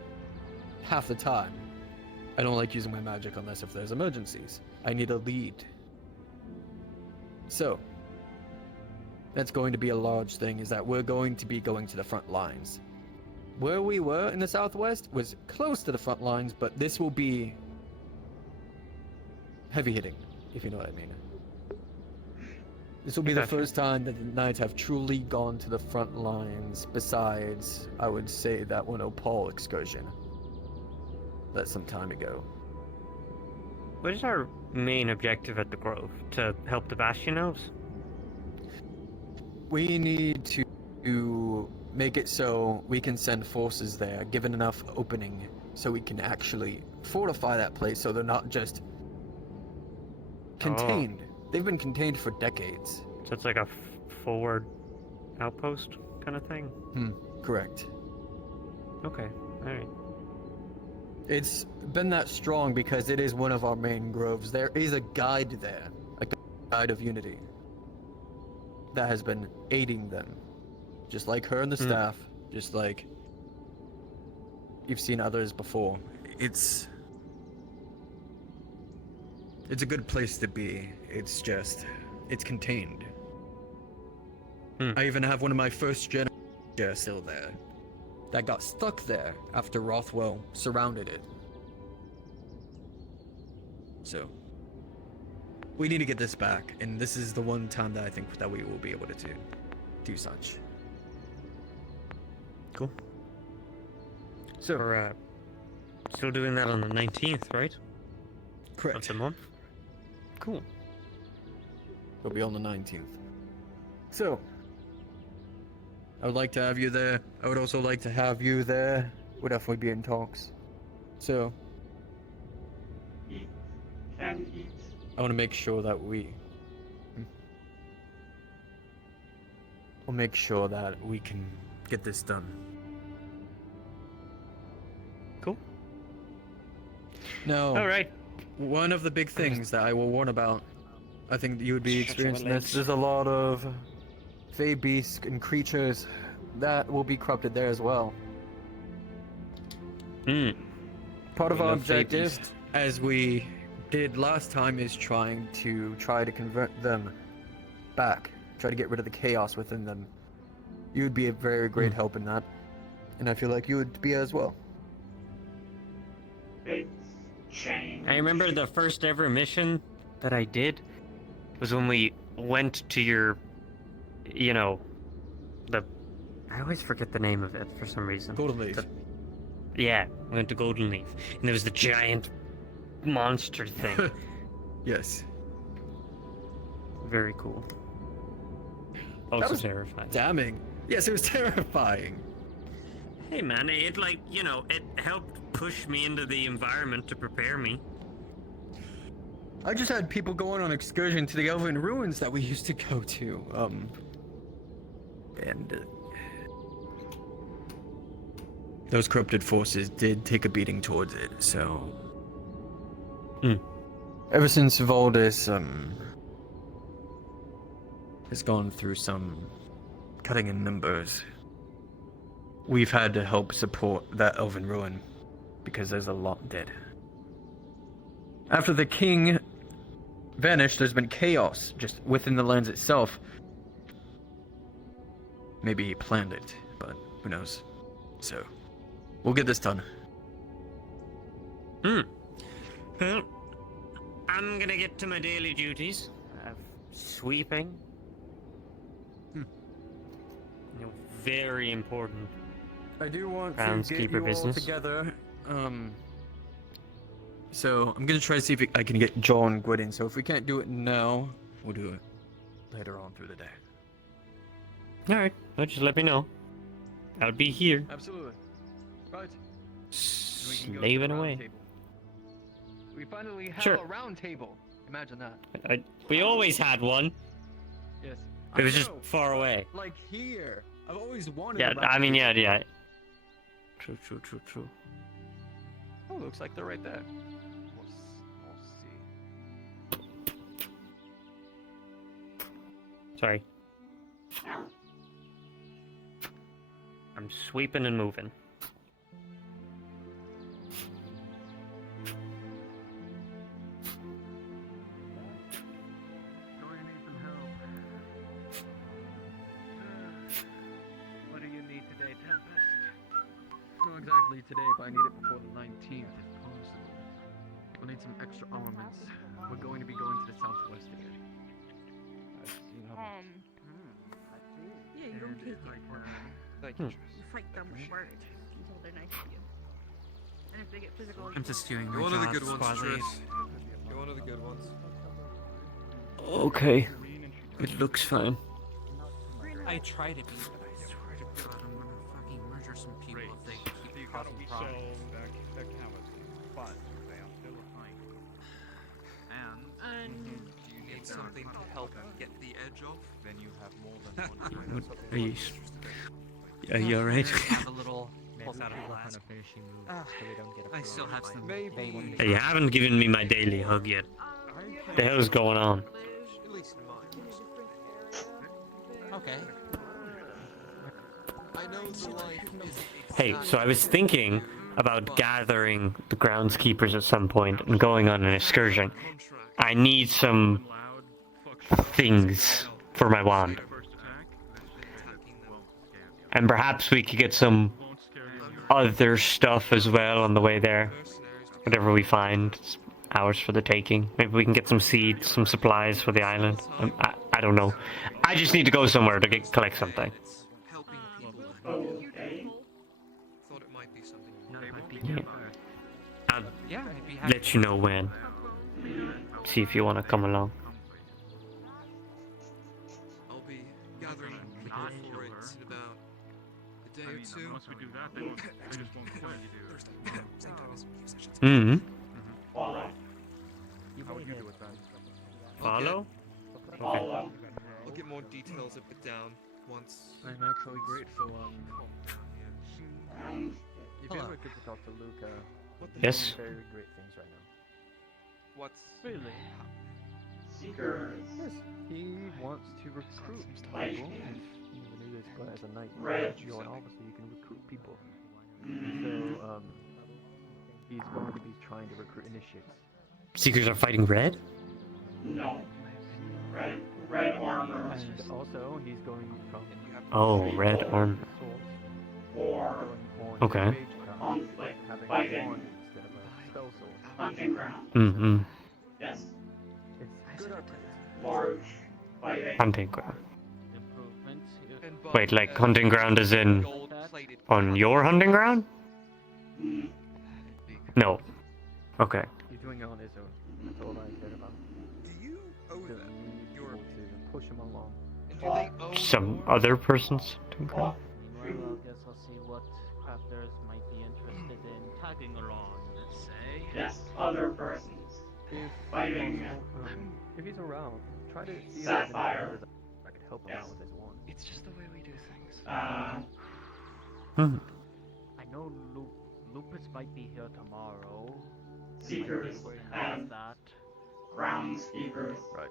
half the time. I don't like using my magic unless if there's emergencies. I need a lead. So, that's going to be a large thing, is that we're going to be going to the front lines. Where we were in the southwest was close to the front lines, but this will be heavy hitting, if you know what I mean. This will be the first time that the Knights have truly gone to the front lines, besides, I would say, that one Opal excursion. That's some time ago. What is our main objective at the Grove? To help the Bastion elves? We need to make it so we can send forces there, given enough opening, so we can actually fortify that place so they're not just contained. They've been contained for decades. So it's like a forward outpost kind of thing? Correct. Okay, alright. It's been that strong because it is one of our main groves. There is a guide there, a guide of unity, that has been aiding them. Just like her and the staff, just like you've seen others before. It's a good place to be. It's just, it's contained. I even have one of my first gen still there that got stuck there after Rothwell surrounded it. So we need to get this back, and this is the one time that I think that we will be able to do such. Cool. So we're still doing that on the 19th, right? Correct. Of the month? Cool. It'll be on the 19th. So, I would like to have you there. I would also like to have you there. We'll definitely be in talks. So, Eat. Can eat. I want to make sure that we'll make sure that we can get this done. Cool. No. All right. One of the big things that I will warn about, I think you would be experiencing this. There's a lot of fey beasts and creatures that will be corrupted there as well. Part of our objective, as we did last time, is try to convert them back, try to get rid of the chaos within them. You would be a very great help in that, and I feel like you would be as well. I remember the first ever mission that I did was when we went to your, I always forget the name of it for some reason. Golden Leaf. Yeah, we went to Golden Leaf, and there was the giant monster thing. Yes. Very cool. That Also was terrifying. Damning. Yes, it was terrifying. Hey man, it it helped push me into the environment to prepare me. I just had people going on excursion to the Elven Ruins that we used to go to. And those corrupted forces did take a beating towards it, so... Ever since Valdis, has gone through some cutting in numbers, we've had to help support that elven ruin, because there's a lot dead. After the king vanished, there's been chaos just within the lands itself. Maybe he planned it, but who knows. So, we'll get this done. Well, I'm gonna get to my daily duties of sweeping. You know, very important. I do want to get groundskeeper you all business. together. So I'm gonna try to see if I can get Joel and Gwydin. So if we can't do it now, we'll do it later on through the day. Alright, well, just let me know. I'll be here. Absolutely. Right. Slaving away. We finally have Sure. a round table. Imagine that. We always had one. Yes. It was just far away. Like here. I've always wanted. Yeah, I mean, yeah. True. Oh, looks like they're right there. We'll see. Sorry. I'm sweeping and moving. What do you need today, Tempest? Not exactly today, but I need it before the 19th, if possible. We'll need some extra armaments. We're going to be going to the southwest again. Yeah, you don't take it. Thank You you. fight them with words until they're nice to you. And if they get physical, I'm just doing You're my one of the job, good ones, squad lead. Trish. You're one of the good ones. Okay. It looks fine. I try to be, but I swear to God, I'm gonna fucking murder some people if they keep causing problems. And do you need something to help get the edge off? Then you have more than one. Are you? Are you alright? Have a little pulse out of flask. I still have some. Maybe. You haven't given me my daily hug yet. The hell's going on? At least in mine. Okay. I know the life is. Hey, so I was thinking about gathering the groundskeepers at some point and going on an excursion. I need some things for my wand. And perhaps we could get some other stuff as well on the way there. Whatever we find, it's ours for the taking. Maybe we can get some seeds, some supplies for the island. I don't know. I just need to go somewhere to collect something. Okay. Thought it might be something. Yeah. I'll let you know when. See if you want to come along. I'll be gathering people for it in about a day or two. Once we do that, they just won't kill you. Same time as musicians. Follow. How would you do it then? Follow? Follow. I'll get more details of it down once. I'm actually grateful. You've been Hello. good to talk to Luca. Yes? Very great things right now. What's Really? Seekers. Yes. He wants to recruit people. Like If you knew this guy as a knight, Red. you and obviously you can recruit people. Mhm. So, he's going to be trying to recruit initiates. Seekers are fighting red? No. Red armor. And also, he's going from Oh, red armor. Or Okay. conflict having a fighting. wand instead of a spell sword. Hunting ground. Mm-hmm. Yes. It's good up Large fighting. Hunting ground. Involved Wait, like hunting ground as in gold-plated on your hunting ground? Mm. No. Okay. He's doing it on his own. That's all I care about. Do you owe them your To push him along. and do they owe Some other person's hunting ground? Well, I guess I'll see what crafters might be interested in tagging along, let's say. Yes. Other persons. Fighting. If he's around, try to see Sapphire. if I could help him out with his wand. It's just the way we do things. Hmm. I know Lupus might be here tomorrow. Seekers Might be able to have help with that. groundskeepers. Right.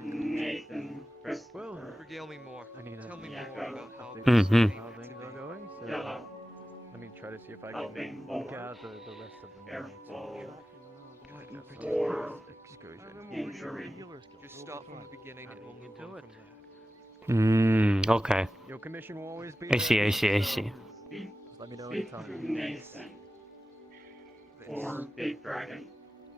Nathan, Christopher. Well, Regale me more. I need Tell me Yeah, more go. about how updates this Mhm. came how things to are be. going. So Yellow. let me try to see if I Helping can Lord. gather the rest of the money Careful. to Or excursion. injury. Just start from the beginning and we'll move on from there. Okay. Your commission will always be I see, there, I see, I so see. just let me know Speak to anytime. Nathan. Or Big Dragon.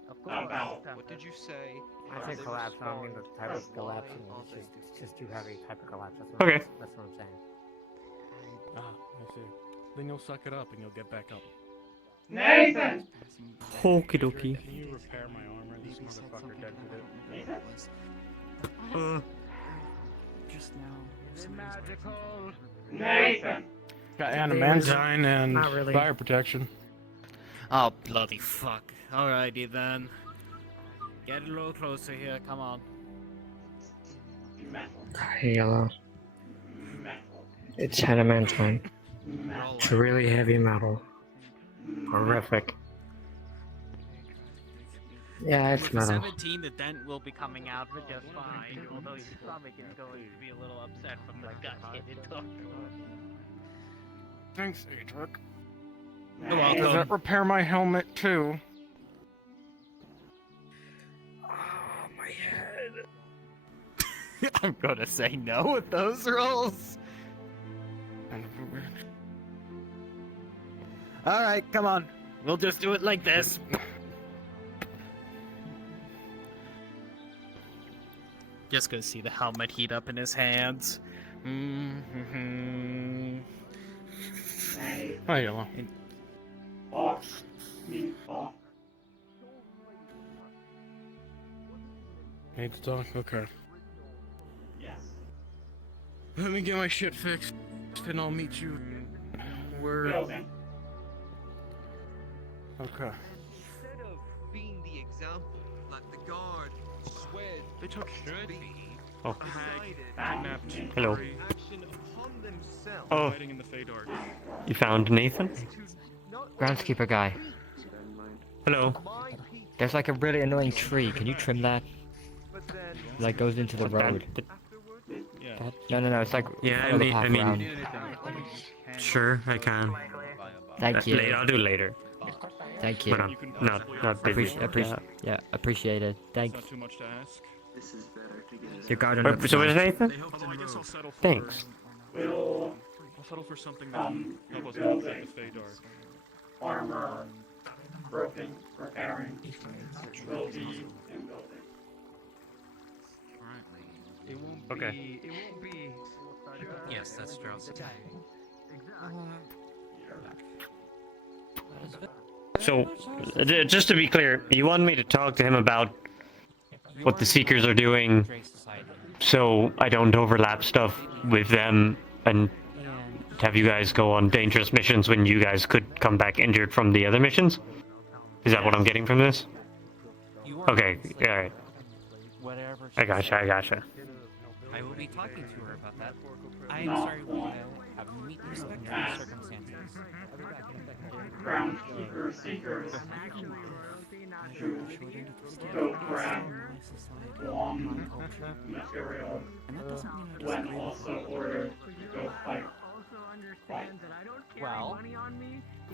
Of course. About What did you say? I How said they collapse, I don't mean the respond? type of Why collapsing. are It's they just too heavy type of collapse. Okay. That's what I'm saying. I see. Then you'll suck it up and you'll get back up. Nathan! Okie dokie. Can you repair my armor? This motherfucker dented it. Just now. It's magical. Nathan! Got adamantine and Not really. fire protection. Oh, bloody fuck. Alrighty then. Get a little closer here, come on. Metal. Hey, Yellow. Metal. It's adamantine. Metal. It's really heavy metal. Horrific. Yeah, it's With metal. 17, the dent will be coming out just fine. Although his stomach is going to be a little upset from the gut hit it took. Thanks, Aether. You're Does welcome. that repair my helmet too? My head. I'm gonna say no with those rolls. Alright, come on. We'll just do it like this. Just gonna see the helmet heat up in his hands. Hi, Yellow. Fox. Me, Fox. Need to talk? Okay. Yes. Let me get my shit fixed, and I'll meet you where... Building. Okay. Instead of being the example, like the guard, Swed, They took should be, Oh. Kidnapped. Hello. action upon themselves. Oh. Fighting in the Fadar. You found Nathan? Groundskeeper guy. Hello. There's like a really annoying tree. Can you trim that? Like goes into the What, that- road. Yeah. No, it's like Yeah, follow the path around. Sure, I can. Thank you. I'll do it later. Thank you. When I'm not busy. Yeah, appreciate it. Thanks. Not too much to ask. This is better to get Your guard So what is Nathan? Although I guess I'll settle for... Thanks. Will I'll settle for something that can help us infiltrate the Fadar. armor broken, repairing. Will be in building. It won't Okay. be. It won't be. Yes, that's true. So, just to be clear, you want me to talk to him about what the Seekers are doing so I don't overlap stuff with them and have you guys go on dangerous missions when you guys could come back injured from the other missions? Is that what I'm getting from this? Okay, alright. Whatever. I gotcha. I will be talking to her about that. I am sorry we have meet respectful circumstances. Groundskeeper seekers. Go grab long material when also ordered to go fight. Well,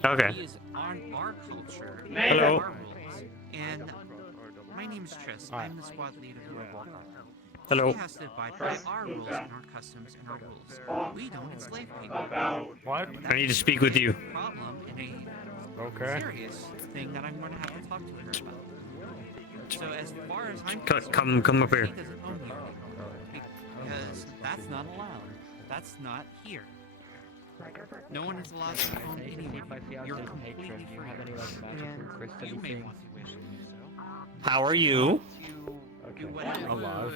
Okay. he is on our culture. Hello. Our rules. And my name is Triss. I'm the squad leader who are walking. Hello. She has to abide by our rules and our customs and our rules. We don't enslave people. What? I need to speak with you. Problem in a Okay. serious thing that I'm going to have to talk to her about. So as far as I'm Come up here. she doesn't own you. Because that's not allowed. That's not here. No one is allowed to own anyone. You're completely free. And you may want to wish to do so. How are you? Alive.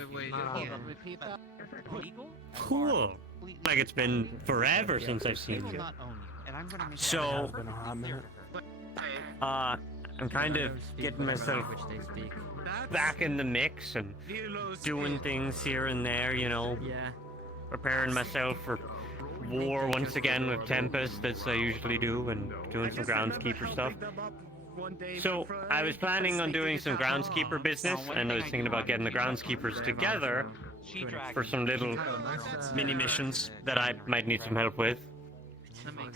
Cool. Like it's been forever since I've seen you. So, I'm kind of getting myself back in the mix and doing things here and there, you know. Yeah. Preparing myself for war once again with Tempest, as I usually do, and doing some groundskeeper stuff. So I was planning on doing some groundskeeper business, and I was thinking about getting the groundskeepers together for some little mini missions that I might need some help with.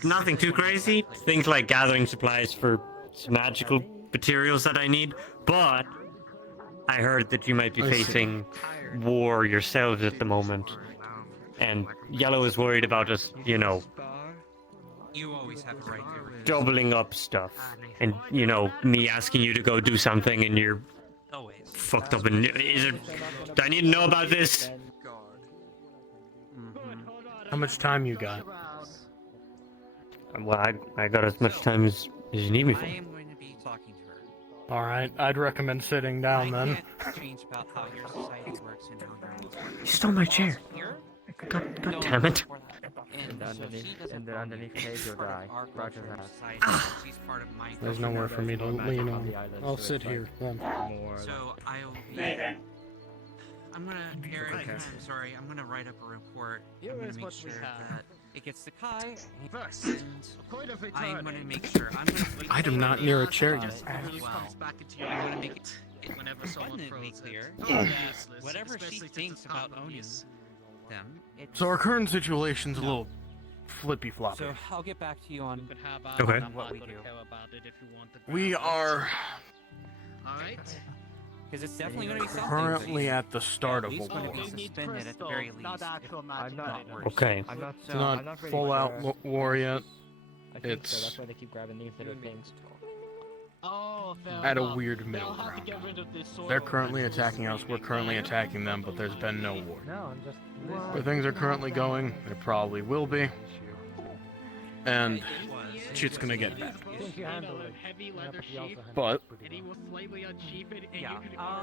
Nothing too crazy, things like gathering supplies for some magical materials that I need, but I heard that you might be facing war yourselves at the moment, and Yellow is worried about us, you know, You always have a right to it. doubling up stuff, and, you know, me asking you to go do something and you're Always. fucked up and do I need to know about this? How much time you got? Well, I got as much time as you need me for. I am going to be talking to her. Alright, I'd recommend sitting down then. Can't change about how your society works and how your You stole my chair. God damn it. And underneath cave you'll die. Roger that. She's part of my There's nowhere for me to lean on. I'll sit here then. So I'll be. I'm gonna, Eric, I'm sorry, I'm gonna write up a report. I'm gonna make sure that it gets to Kai, and I'm gonna make sure, I'm not near a chair yet. I wanna make it abundantly clear whatever she thinks about owning them. So our current situation's a little flippy floppy. So I'll get back to you on Okay. what we do. We are Because it's definitely going to be something. currently at the start of a It's going war. to be suspended at the very least. I'm not worried. Okay. It's not full out war yet. I think so. It's That's why they keep grabbing these little things. at a weird middle ground. They're currently attacking us, we're currently attacking them, but there's been no war. Where things are currently going, there probably will be. And shit's gonna get bad. But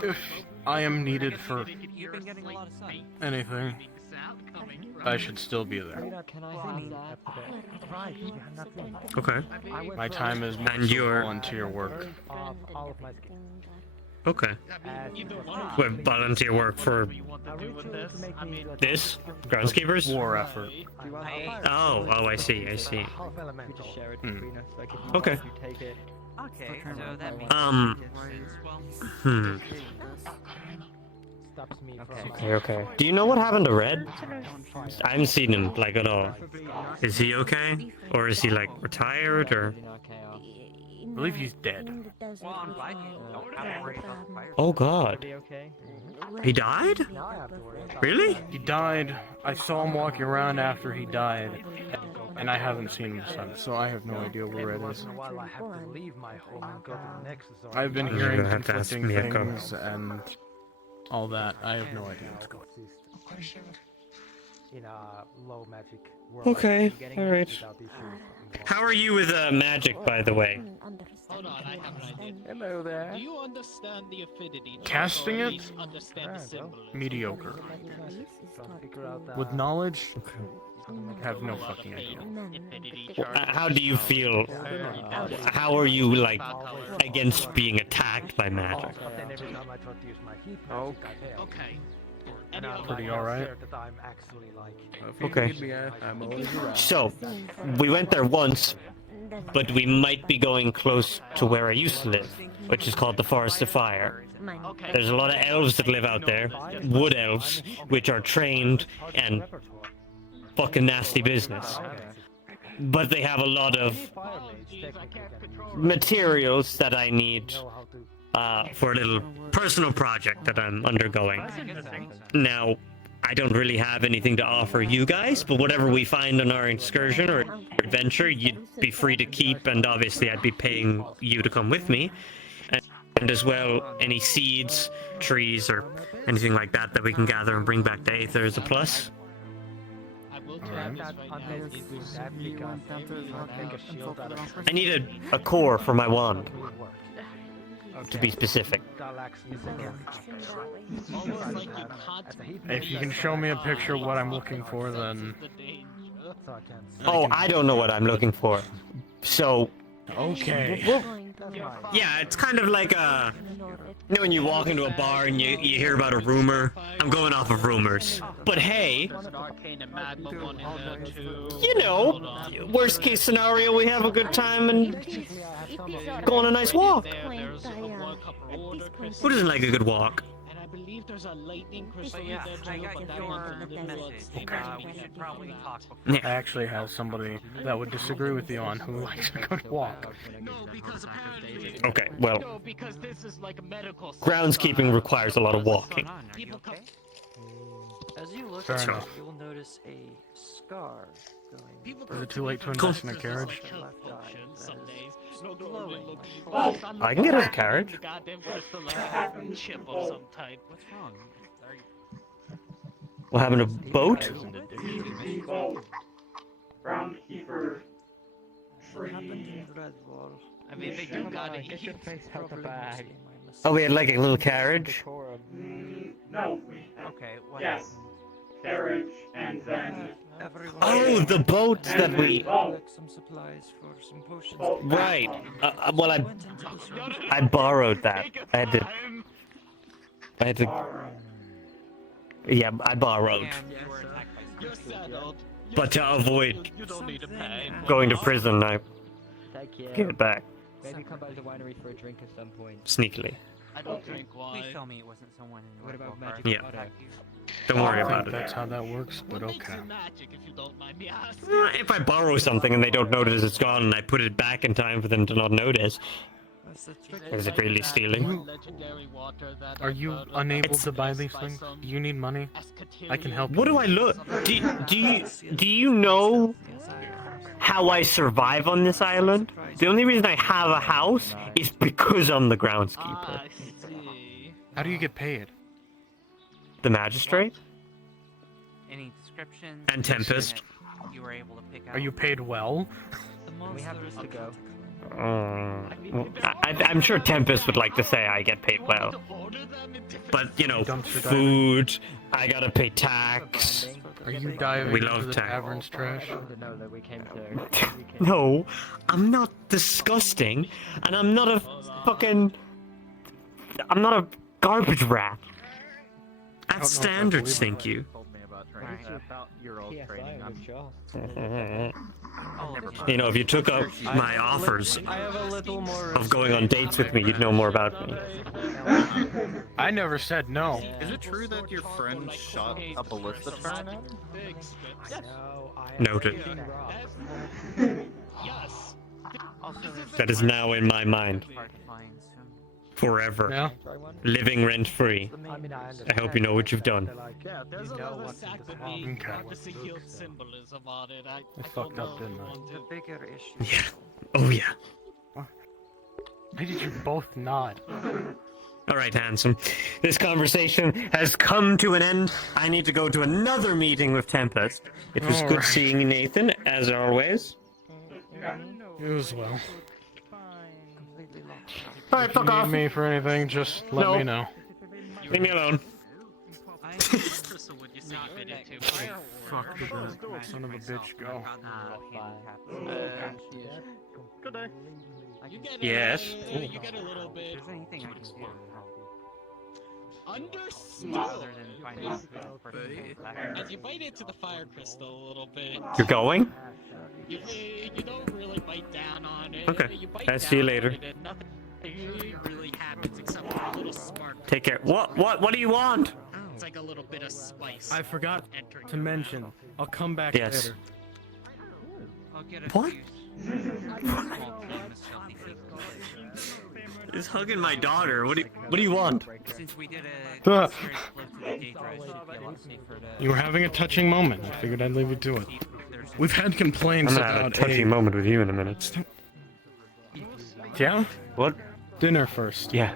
if I am needed for You've been getting a lot of sun. anything, I should still be there. Okay. My time is And your volunteer work. Okay. With volunteer work for this groundskeepers war effort. Oh, I see. Hmm. Okay. Okay, so that means Okay. Do you know what happened to Red? I haven't seen him like at all. Is he okay, or is he like retired, or? I believe he's dead. Oh God. He died? Really? He died. I saw him walking around after he died, and I haven't seen him since, so I have no idea where Red is. I've been You're hearing gonna have to ask conflicting Miyako. things and all that. I have no idea what's going on. In a low magic world. Okay. All right. How are you with magic, by the way? Hold on, I have an idea. Hello there. Do you understand the affinity? Casting it? Please understand the symbol. Mediocre. With knowledge, have no fucking idea. How do you feel? How are you like against being attacked by magic? Okay. Pretty alright. Okay. So, we went there once, but we might be going close to where I used to live, which is called the Forest of Fire. There's a lot of elves that live out there, wood elves, which are trained and fucking nasty business. But they have a lot of materials that I need for a little personal project that I'm undergoing. Now, I don't really have anything to offer you guys, but whatever we find on our excursion or adventure, you'd be free to keep, and obviously I'd be paying you to come with me. And as well, any seeds, trees, or anything like that that we can gather and bring back to Aether is a plus. I need a core for my wand, to be specific. If you can show me a picture of what I'm looking for, then... Oh, I don't know what I'm looking for. So... Okay. Yeah, it's kind of like you know when you walk into a bar and you hear about a rumor? I'm going off of rumors. But hey, you know, worst case scenario, we have a good time and go on a nice walk. Who doesn't like a good walk? And I believe there's a lightning crystal in there I too, got but that your one's a little message. unstable. We should probably talk before. I actually have somebody that would disagree with you on who likes a good walk. No, because apparently. Okay, well, No, because this is like a medical. groundskeeping requires a lot of walking. People come. As you look Fair at it, enough. you'll notice a scar going. Is it too late to invest in a carriage? I can get us a carriage. Chip of some type. What's wrong? What happened to boat? Groundkeeper tree. I mean, they do gotta eat. Oh, we had like a little carriage? No, we have. Okay, what? Yes. Carriage, and then. Oh, the boat that we... Some supplies for some potions. Right. Well, I borrowed that. I had to... Yeah, I borrowed. You're settled. But to avoid You don't need to pay. going to prison, I Thank you. give it back Maybe come by the winery for a drink at some point. sneakily. I don't drink wine. Please tell me it wasn't someone in What about magic Yeah. water? Don't worry I don't about think it. that's how that works, but okay. Magic, if you don't mind me asking. If I borrow something and they don't notice it's gone and I put it back in time for them to not notice, is it really stealing? Are you unable to buy these things? Do you need money? I can help What you. do I look? Do you know how I survive on this island? The only reason I have a house is because I'm the groundskeeper. How do you get paid? The magistrate? Any descriptions? And Tempest. that You were able to pick out. Are you paid well? We have to go. I'm sure Tempest would like to say I get paid well. But, you know, food, I gotta pay tax. Are you diving We into love the tax. tavern's trash? No, I'm not disgusting, and I'm not a fucking... I'm not a garbage rat. That's standards, thank you. You know, if you took up my offers of going on dates with me, you'd know more about me. I never said no. Is it true that your friend shot a ballista turret at him? Noted. Yes. That is now in my mind. Hard to find soon. Forever. Yeah. Living rent-free. I hope you know what you've done. Yeah, there's a lot of sack with me Okay. practicing guild symbolism on it. I fucked up, didn't I? The bigger issue. Yeah. Oh, yeah. Why did you both nod? All right, handsome. This conversation has come to an end. I need to go to another meeting with Tempest. It was All good right. seeing you, Nathan, as always. You as well. All right, If you fuck need off. me for anything, just let No. me know. Leave me alone. Crystal would you say you fit into? Fuck did that son of a bitch go? Good day. You get Yes. You get a little bit. If there's anything I can do. Understood. Other than finding out who the person is back. As you bite into the fire crystal a little bit. You're going? You don't really bite down on it. Okay. You bite I'll see you down later. on it and nothing really happens except for a little spark. Take care. What do you want? It's like a little bit of spice. I forgot entering to your mention. mouth. I'll come back Yes. later. I'll get a What? few small payments shall be taken. He's hugging my daughter. What do you want? Since we did Ah. a very close to the gate, it should be a lot safer to. You were having a touching moment. I figured I'd leave you to it. We've had I'm complaints gonna have a about touchy moment with you in a minute. Yeah? What? Dinner first. Yeah.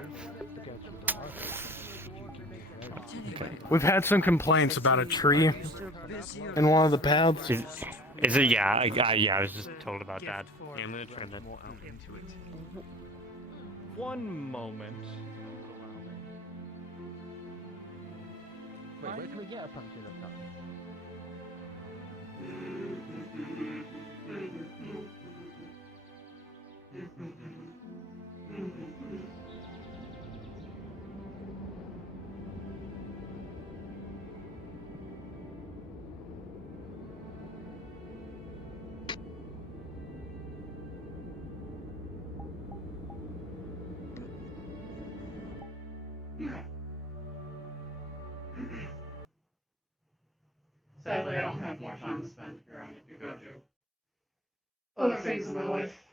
We've had some complaints about a tree in one of the paths. Is it? Yeah. I was just told about that. Yeah, I'm gonna try that. One moment. Wait, where can we get a pumpkin of that? I don't have more time to spend here. I need to go do other things in my life.